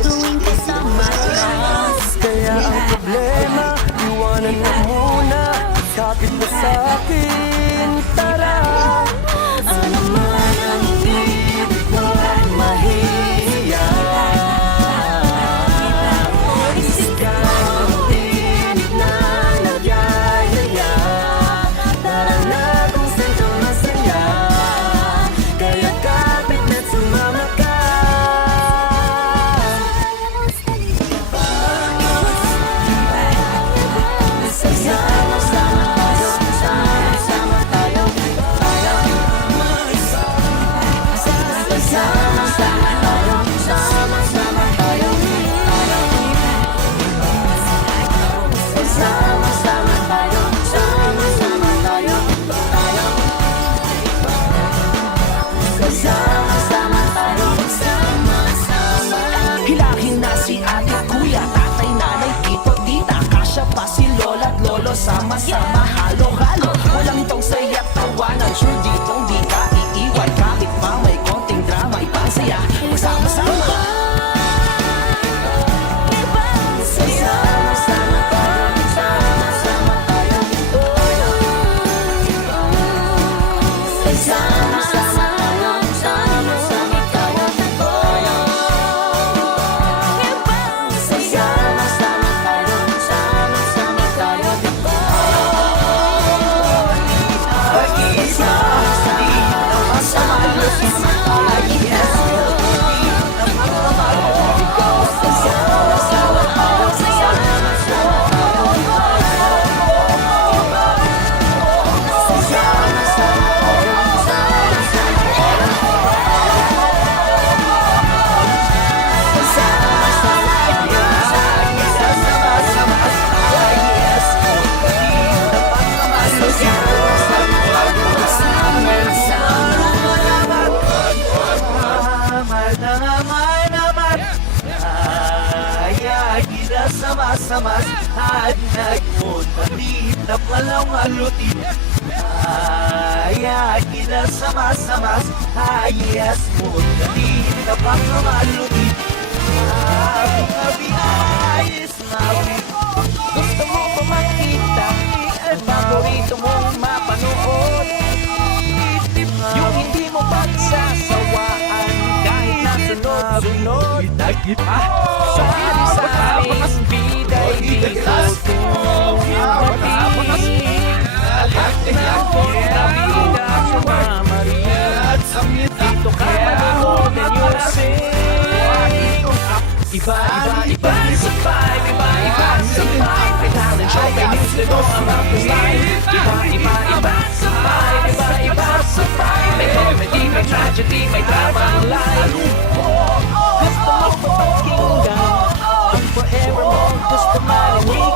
tuwing kasama ka. Kaya ang problema, iwanan mo muna. Kapit mo sa'kin, tara. Ano man ang hindi ko mahiya. Isip ko ang tinig na nagyayaya. Tara na kung saan ka masaya. Kaya kapit na't sumama ka. Sama-sama tayo, sama-sama tayo, sama-sama tayo, sama-sama tayo, sama-sama tayo, sama-sama tayo, sama-sama tayo, sama-sama. Hilahin na si ate, kuya, tatay, nanay, tito, tita, kasya pa si lola at lolo. Sama-sama, halo-halo, walang itong saya't tawanan. Sure ditong di ka iiwan, kahit pa may konting drama, ipasaya, magsama-sama. Sama-sama tayo, sama-sama tayo, sama-sama tayo, sama-sama tayo, sama-sama tayo, sama-sama tayo. Sama-sama hanag mo Manitap walang malutin Kita sama-sama Hayas mo Manitap walang malutin Ayos na Gusto mo ba makita ang paborito mong mapanood? Yung hindi mo pagsasawaan kahit nasunod-sunod. Sa aming bida'y dito tumating. Lahat ng kontrabida sumamarin. Dito ka manood and you'll sing. Iba-iba sa vibe, iba-iba sa vibe. May talent show, may news to go about the life. Iba-iba sa vibe, iba-iba sa vibe. May comedy, may tragedy, may drama ang life. Gusto mo ba pakinggan ang forever mo gusto marinig?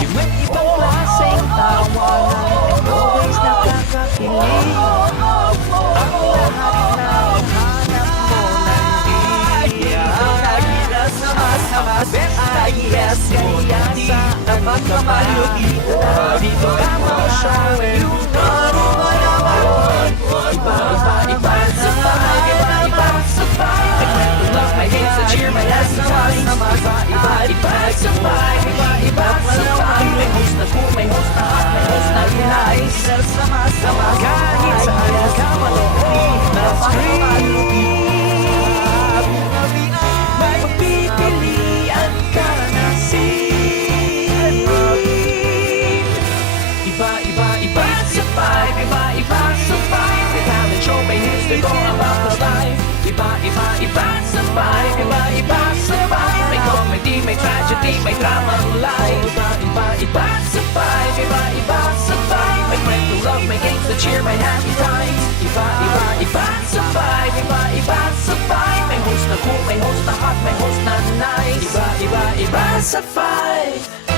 Iba't ibang klaseng tawanan and always nakakakilig. Ang lahat na hanap mo nandito. Sama-sama Ayas mo Manitap walang malutin Dito ka ma-show and you know. Iba-iba sa vibe, iba-iba sa vibe. Nagkwento lang, may hate sa cheer, may happy times. Iba-iba sa vibe, iba-iba sa vibe. May host na cool, may host na hot, may host na nice. Sama-sama Kahit saan ka manood na screen, may pagpipilian ka na scene. Iba-iba sa vibe, iba-iba sa vibe. May talent show, may news to go about the life. Iba-iba sa vibe, iba-iba sa vibe. May comedy, may tragedy, may drama ang life. Iba-iba sa vibe, iba-iba sa vibe. May kwento love, may games to cheer, may happy times. Iba-iba sa vibe, iba-iba sa vibe. May host na cool, may host na hot, may host na nice. Iba-iba sa vibe.